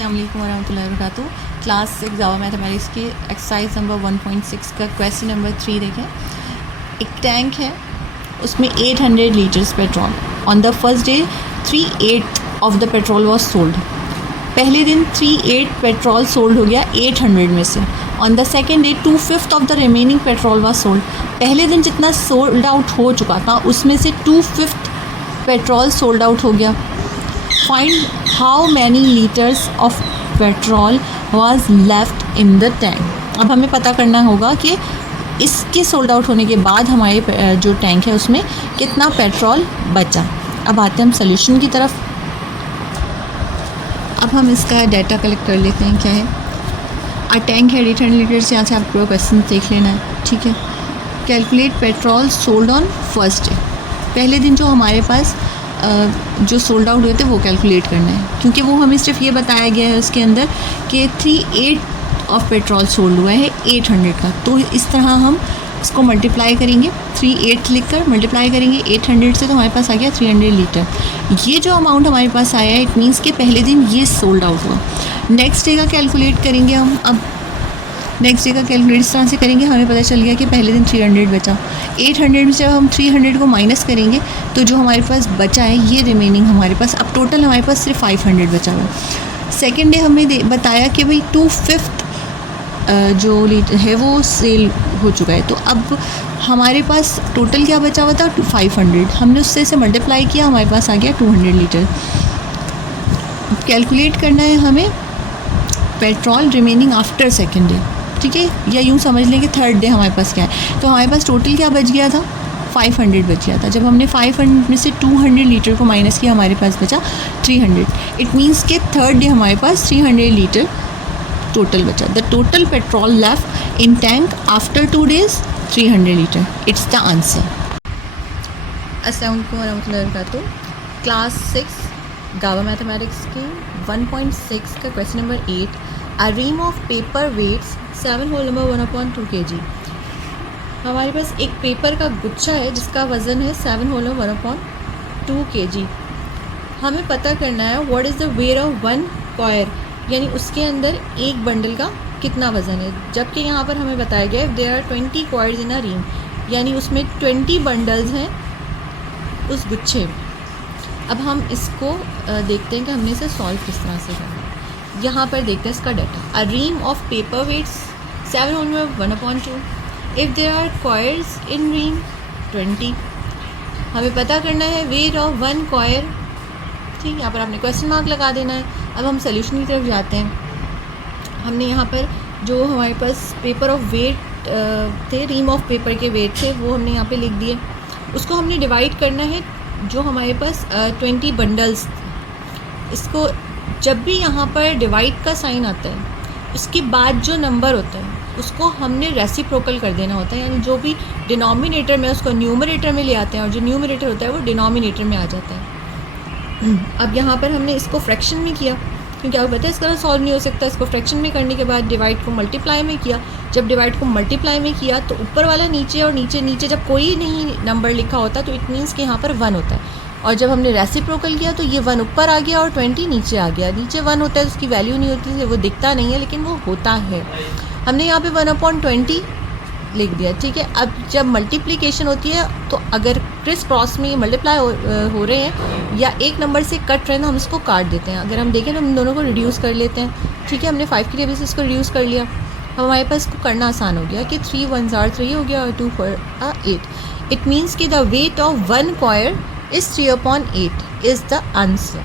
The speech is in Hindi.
अस्सलाम वालेकुम वरहमतुल्लाहि वबरकातुहू। क्लास 6 जावा मैथमेटिक्स की एक्सरसाइज नंबर 1.6 का क्वेश्चन नंबर 3 देखें। एक टैंक है, उसमें 800 litres petrol. On the first day 3/8 of the petrol was sold. पहले दिन 3/8 पेट्रोल सोल्ड हो गया 800 में से। On the second day 2/5 of the remaining petrol was sold. पहले दिन जितना सोल्ड आउट हो चुका था उसमें से 2/5 पेट्रोल सोल्ड आउट हो गया। Find how many litres of petrol was left in the tank. अब हमें पता करना होगा कि इसके सोल्ड आउट होने के बाद हमारे जो टैंक है उसमें कितना पेट्रोल बचा। अब आते हैं हम सोल्यूशन की तरफ। अब हम इसका डाटा कलेक्ट कर लेते हैं। क्या है, आ टैंक है 800 लीटर्स। यहाँ से आपको क्वेश्चन देख लेना है, ठीक है। Calculate petrol sold on first day. पहले दिन जो हमारे पास जो सोल्ड आउट हुए थे वो कैलकुलेट करना है, क्योंकि वो हमें सिर्फ ये बताया गया है उसके अंदर कि 3/8 ऑफ पेट्रोल सोल्ड हुआ है 800 का। तो इस तरह हम इसको मल्टीप्लाई करेंगे, 3/8 लिखकर मल्टीप्लाई करेंगे 800 से, तो हमारे पास आ गया 300 लीटर। ये जो अमाउंट हमारे पास आया है, इट मीन्स कि पहले दिन ये सोल्ड आउट हुआ। नेक्स्ट डे का कैलकुलेट करेंगे हम। अब नेक्स्ट डे का कैलकुलेट इस तरह से करेंगे, हमें पता चल गया कि पहले दिन 300 बचा। 800 में से जब हम 300 को माइनस करेंगे तो जो हमारे पास बचा है ये रिमेनिंग हमारे पास, अब टोटल हमारे पास सिर्फ 500 बचा हुआ है। सेकेंड डे हमें बताया कि भाई 2/5 जो लीटर है वो सेल हो चुका है। तो अब हमारे पास टोटल क्या बचा हुआ था, 500। हमने उससे से मल्टीप्लाई किया, हमारे पास आ गया 200 लीटर। कैलकुलेट करना है हमें petrol remaining after second day, ठीक है, या यूँ समझ लें कि थर्ड डे हमारे पास क्या है। तो हमारे पास टोटल क्या बच गया था, 500 बच गया था। जब हमने 500 में से 200 लीटर को माइनस किया, हमारे पास बचा 300। इट मीन्स कि थर्ड डे हमारे पास 300 लीटर टोटल बचा। The total petrol left in tank after 2 days 300 litre. It's the answer. अस्सलाम वालेकुम वरहमतुल्लाहि वबरकातुहू। क्लास 6 जावा मैथमेटिक्स की 1.6 का question number 8। A ream of paper weighs 7 whole number 1/2 kg। हमारे पास एक पेपर का गुच्छा है जिसका वज़न है 7 होल नंबर 1/2 kg। हमें पता करना है what is the weight of 1 coir, यानी उसके अंदर एक बंडल का कितना वज़न है। जबकि यहाँ पर हमें बताया गया है देयर आर 20 कॉयर्स इन अ रीम, यानी उसमें 20 बंडल्स हैं उस गुच्छे में। अब हम इसको देखते हैं कि हमने इसे सॉल्व किस तरह से करना है। यहाँ पर देखते हैं इसका data. A ream of paper weighs 7 whole number 1/2। If there are quires in ream 20। हमें पता करना है वेट ऑफ 1 कॉयर, ठीक। यहाँ पर आपने क्वेश्चन मार्क लगा देना है। अब हम सोल्यूशन की तरफ जाते हैं। हमने यहाँ पर जो हमारे पास पेपर ऑफ वेट थे, रीम ऑफ पेपर के वेट थे, वो हमने यहाँ पे लिख दिए। उसको हमने डिवाइड करना है, जो हमारे पास 20 बंडल्स। इसको जब भी यहाँ पर डिवाइड का साइन आता है, उसके बाद जो नंबर होता है उसको हमने रेसिप्रोकल कर देना होता है, यानी जो भी डिनोमिनेटर में उसको न्यूमरेटर में ले आते हैं और जो न्यूमरेटर होता है वो डिनोमिनेटर में आ जाता है। अब यहाँ पर हमने इसको फ्रैक्शन में किया, क्योंकि आपको पता है इसका सॉल्व नहीं हो सकता। इसको फ्रैक्शन में करने के बाद डिवाइड को मल्टीप्लाई में किया। जब डिवाइड को मल्टीप्लाई में किया तो ऊपर वाला नीचे और नीचे नीचे जब कोई नहीं नंबर लिखा होता तो इट मीन्स कि यहाँ पर 1 होता है। और जब हमने रेसिप्रोकल किया तो ये 1 ऊपर आ गया और 20 नीचे आ गया। नीचे 1 होता है तो उसकी वैल्यू नहीं होती है, वो दिखता नहीं है, लेकिन वो होता है। हमने यहाँ पे 1/20 लिख दिया, ठीक है। अब जब मल्टीप्लिकेशन होती है तो अगर क्रिस क्रॉस में मल्टीप्लाई हो रहे हैं या एक नंबर से कट रहे हैं तो हम इसको काट देते हैं। अगर हम देखें तो हम दोनों को रिड्यूस कर लेते हैं, ठीक है। हमने 5 की टेबल से इसको रिड्यूस कर लिया। हमारे पास इसको करना आसान हो गया कि 3 1s are 3 हो गया और 2 4 8। इट मीन्स कि the weight of 1 coir is 3/8 is the answer.